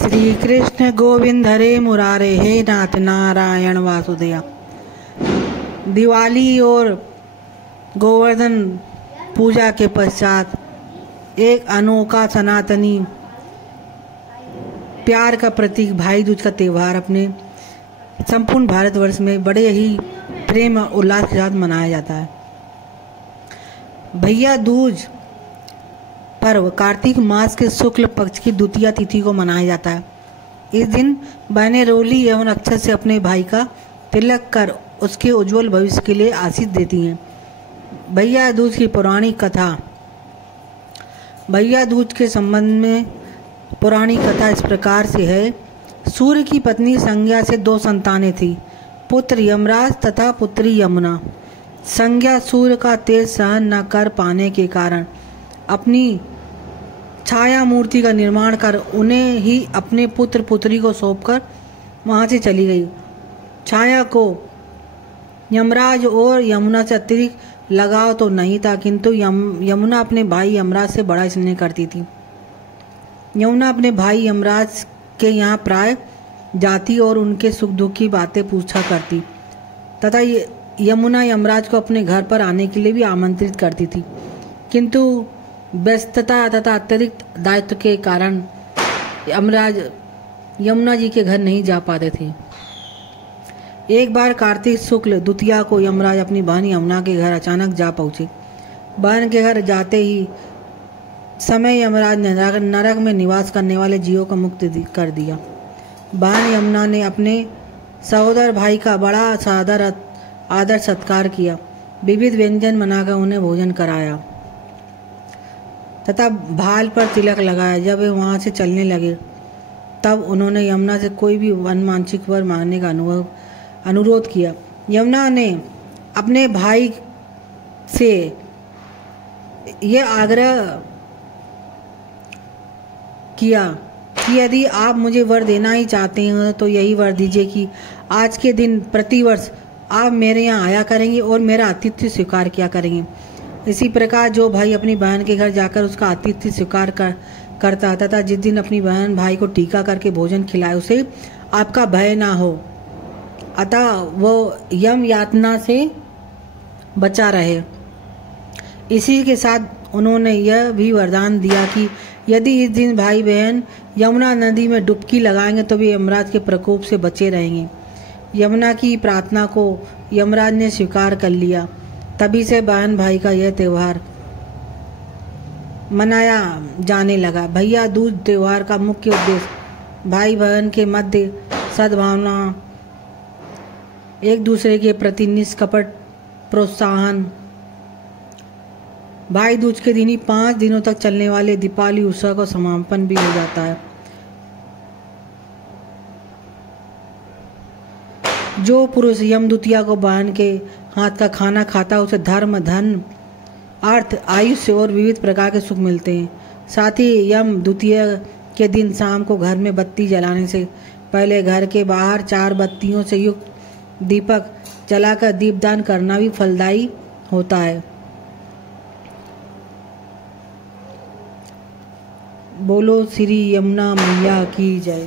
श्री कृष्ण गोविंद हरे मुरारे हे नाथ नारायण वासुदेव। दिवाली और गोवर्धन पूजा के पश्चात एक अनोखा सनातनी प्यार का प्रतीक भाई दूज का त्यौहार अपने संपूर्ण भारतवर्ष में बड़े ही प्रेम और उल्लास के साथ मनाया जाता है। भैया दूज पर्व कार्तिक मास के शुक्ल पक्ष की द्वितीया तिथि को मनाया जाता है। इस दिन बहनें रोली एवं अक्षत से अपने भाई का तिलक कर उसके उज्जवल भविष्य के लिए आशीष देती हैं। भैया दूज की पौराणिक कथा। भैया दूज के संबंध में पौराणिक कथा इस प्रकार से है। सूर्य की पत्नी संज्ञा से 2 संतानें थी, पुत्र यमराज तथा पुत्री यमुना। संज्ञा सूर्य का तेज सहन न कर पाने के कारण अपनी छाया मूर्ति का निर्माण कर उन्हें ही अपने पुत्र पुत्री को सौंपकर वहाँ से चली गई। छाया को यमराज और यमुना से अतिरिक्त लगाव तो नहीं था, किंतु यमुना अपने भाई यमराज से बड़ा स्नेह करती थी। यमुना अपने भाई यमराज के यहाँ प्राय जाती और उनके सुख दुख की बातें पूछा करती तथा यमुना यमराज को अपने घर पर आने के लिए भी आमंत्रित करती थी, किंतु व्यस्तता तथा अत्यधिक दायित्व के कारण यमराज यमुना जी के घर नहीं जा पाते थे। एक बार कार्तिक शुक्ल द्वितीया को यमराज अपनी बहन यमुना के घर अचानक जा पहुँचे। बहन के घर जाते ही समय यमराज ने नरक में निवास करने वाले जीवों को मुक्त कर दिया। बहन यमुना ने अपने सहोदर भाई का बड़ा आदर सत्कार किया, विविध व्यंजन बनाकर उन्हें भोजन कराया तथा भाल पर तिलक लगाया। जब वे वहाँ से चलने लगे तब उन्होंने यमुना से कोई भी मनवांछित वर मांगने का अनुरोध किया। यमुना ने अपने भाई से यह आग्रह किया कि यदि आप मुझे वर देना ही चाहते हैं तो यही वर दीजिए कि आज के दिन प्रतिवर्ष आप मेरे यहाँ आया करेंगे और मेरा आतिथ्य स्वीकार किया करेंगे। इसी प्रकार जो भाई अपनी बहन के घर जाकर उसका आतिथ्य स्वीकार करता तथा जिस दिन अपनी बहन भाई को टीका करके भोजन खिलाए उसे आपका भय ना हो, अतः वो यम यातना से बचा रहे। इसी के साथ उन्होंने यह भी वरदान दिया कि यदि इस दिन भाई बहन यमुना नदी में डुबकी लगाएंगे तो वे यमराज के प्रकोप से बचे रहेंगे। यमुना की प्रार्थना को यमराज ने स्वीकार कर लिया। तभी से बहन भाई का यह त्यौहार मनाया जाने लगा। भैया दूज त्यौहार का मुख्य उद्देश्य भाई बहन के मध्य सद्भावना, एक दूसरे के प्रति निष्कपट प्रोत्साहन। भाई दूज के दिन ही 5 दिनों तक चलने वाले दीपावली उत्सव का समापन भी हो जाता है। जो पुरुष यम द्वितीया को बहन के हाथ का खाना खाता है उसे धर्म, धन, अर्थ, आयुष्य और विविध प्रकार के सुख मिलते हैं। साथ ही यम द्वितीया के दिन शाम को घर में बत्ती जलाने से पहले घर के बाहर 4 बत्तियों से युक्त दीपक जलाकर दीपदान करना भी फलदायी होता है। बोलो श्री यमुना मैया की जय।